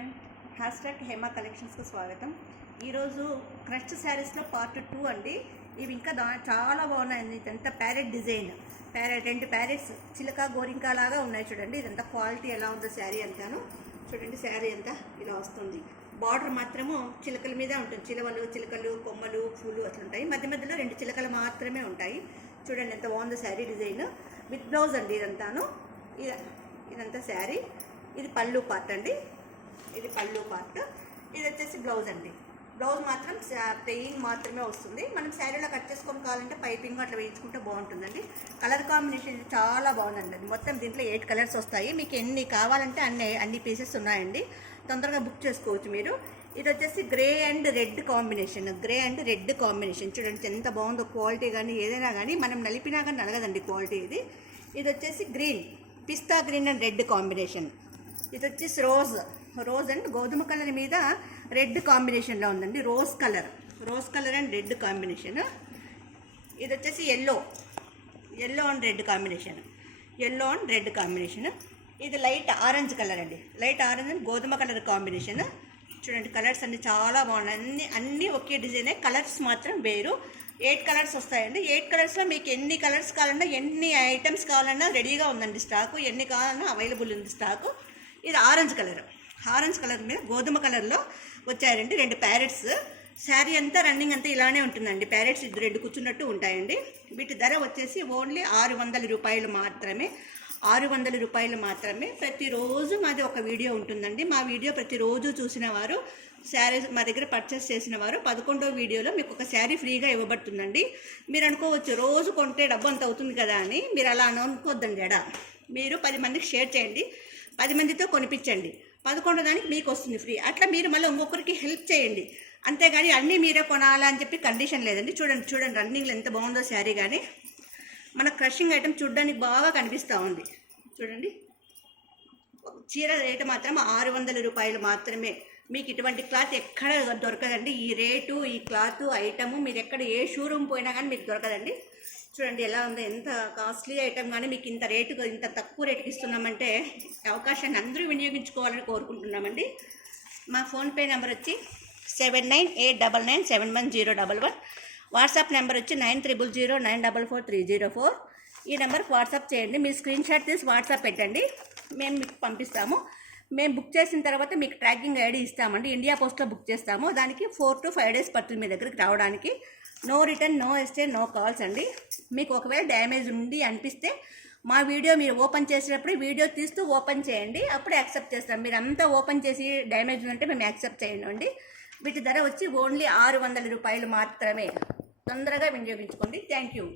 Comment #Hema కలెక్షన్స్కి స్వాగతం. ఈరోజు crust శారీస్లో పార్ట్ 2 అండి. ఇవి ఇంకా చాలా బాగున్నాయండి. ఇదంతా ప్యారెట్ డిజైన్, రెండు ప్యారెట్స్ చిలక గోరింక లాగా ఉన్నాయి చూడండి. ఇదంతా క్వాలిటీ ఎలా ఉందో శారీ అంతాను చూడండి. శారీ అంతా ఇలా వస్తుంది. బార్డర్ మాత్రము చిలకల మీద ఉంటుంది. చిలకలు కొమ్మలు పూలు అట్లా ఉంటాయి. మధ్య మధ్యలో 2 చిలకలు మాత్రమే ఉంటాయి. చూడండి ఎంత బాగుందో శారీ డిజైన్. విత్ బ్లౌజ్ అండి ఇదంతాను. ఇదంతా శారీ. ఇది పళ్ళు పార్ట్ అండి. ఇది పళ్ళు పార్ట్. ఇది వచ్చేసి బ్లౌజ్ అండి. బ్లౌజ్ మాత్రం ప్లెయిన్ మాత్రమే వస్తుంది. మనం శారీలో కట్ చేసుకొని కావాలంటే పైపింగ్ అట్లా వేయించుకుంటే బాగుంటుందండి. కలర్ కాంబినేషన్ చాలా బాగుందండి. మొత్తం దీంట్లో 8 కలర్స్ వస్తాయి. మీకు ఎన్ని కావాలంటే అన్ని పీసెస్ ఉన్నాయండి. తొందరగా బుక్ చేసుకోవచ్చు మీరు. ఇది వచ్చేసి గ్రే అండ్ రెడ్ కాంబినేషన్. చూడండి ఎంత బాగుందో. క్వాలిటీ కానీ ఏదైనా కానీ మనం నలిపినా కానీ నలగదండి క్వాలిటీ. ఇది వచ్చేసి green, pista green and red combination. ఇది వచ్చేసి రోజ్ అండ్ గోధుమ కలర్ మీద రెడ్ కాంబినేషన్లో ఉందండి. Rose colour and red combination. ఇది వచ్చేసి ఎల్లో అండ్ రెడ్ కాంబినేషన్. ఇది లైట్ ఆరెంజ్ కలర్ అండి. లైట్ ఆరెంజ్ అండ్ గోధుమ కలర్ కాంబినేషన్. చూడండి కలర్స్ అన్ని చాలా బాగున్నాయి. అన్నీ ఒకే డిజైనే, కలర్స్ మాత్రం వేరు. 8 కలర్స్ వస్తాయండి. 8 కలర్స్లో మీకు ఎన్ని కలర్స్ కావాలన్నా, ఎన్ని ఐటమ్స్ కావాలన్నా రెడీగా ఉందండి స్టాకు. ఎన్ని కావాలన్నా అవైలబుల్ ఉంది స్టాకు. ఇది ఆరెంజ్ కలర్ మీద గోధుమ కలర్లో వచ్చాయండి 2 ప్యారెట్స్. శారీ అంతా రన్నింగ్ అంతా ఇలానే ఉంటుందండి. ప్యారెట్స్ 2 కూర్చున్నట్టు ఉంటాయండి. వీటి ధర వచ్చేసి ఓన్లీ 600 రూపాయలు మాత్రమే. 600 రూపాయలు మాత్రమే. ప్రతిరోజు మాది ఒక వీడియో ఉంటుందండి. మా వీడియో ప్రతిరోజు చూసిన వారు, శారీ మా దగ్గర పర్చేస్ చేసిన వారు 11వ వీడియోలో మీకు ఒక శారీ ఫ్రీగా ఇవ్వబడుతుందండి. మీరు అనుకోవచ్చు రోజు కొంటే డబ్బు అంత అవుతుంది కదా అని. మీరు అలా అనుకోవద్దండి. మీరు 10 మందికి షేర్ చేయండి, 10 మందితో కొనిపించండి. 11వ దానికి మీకు వస్తుంది ఫ్రీ. అట్లా మీరు మళ్ళీ ఇంకొకరికి హెల్ప్ చేయండి. అంతేగాని అన్నీ మీరే కొనాలని చెప్పి కండిషన్ లేదండి. చూడండి రన్నింగ్లో ఎంత బాగుందో శారీ. కానీ మన క్రషింగ్ ఐటమ్ చూడడానికి బాగా కనిపిస్తూ ఉంది. చూడండి చీర రేటు మాత్రం 600 రూపాయలు మాత్రమే. మీకు ఇటువంటి క్లాత్ ఎక్కడ దొరకదండి. ఈ రేటు, ఈ క్లాత్ ఐటము మీరు ఎక్కడ ఏ షోరూమ్ పోయినా కానీ మీకు దొరకదండి. చూడండి ఎలా ఉందో. ఎంత కాస్ట్లీ ఐటమ్ కానీ మీకు ఇంత తక్కువ రేటుకి ఇస్తున్నామంటే అవకాశాన్ని అందరూ వినియోగించుకోవాలని కోరుకుంటున్నామండి. మా ఫోన్పే నెంబర్ వచ్చి 7989971011. వాట్సాప్ నెంబర్ వచ్చి 9300944304. ఈ నెంబర్కి వాట్సాప్ చేయండి. మీరు స్క్రీన్ షాట్ తీసి వాట్సాప్ పెట్టండి, మేము మీకు పంపిస్తాము. మేము బుక్ చేసిన తర్వాత మీకు ట్రాకింగ్ ఐడి ఇస్తామండి. ఇండియా పోస్ట్లో బుక్ చేస్తాము. దానికి 4 to 5 days పడుతుంది మీ దగ్గరికి రావడానికి. No return, no exchange, no calls అండి. మీకు ఒకవేళ డ్యామేజ్ ఉంది అనిపిస్తే మా వీడియో మీరు ఓపెన్ చేసేటప్పుడు వీడియో తీస్తూ ఓపెన్ చేయండి, అప్పుడు యాక్సెప్ట్ చేస్తాం. మీరు అంతా ఓపెన్ చేసి డ్యామేజ్ ఉంటే మేము యాక్సెప్ట్ చేయండి. వీటి ధర వచ్చి ఓన్లీ 600 రూపాయలు మాత్రమే. తొందరగా వినియోగించుకోండి. Thank you.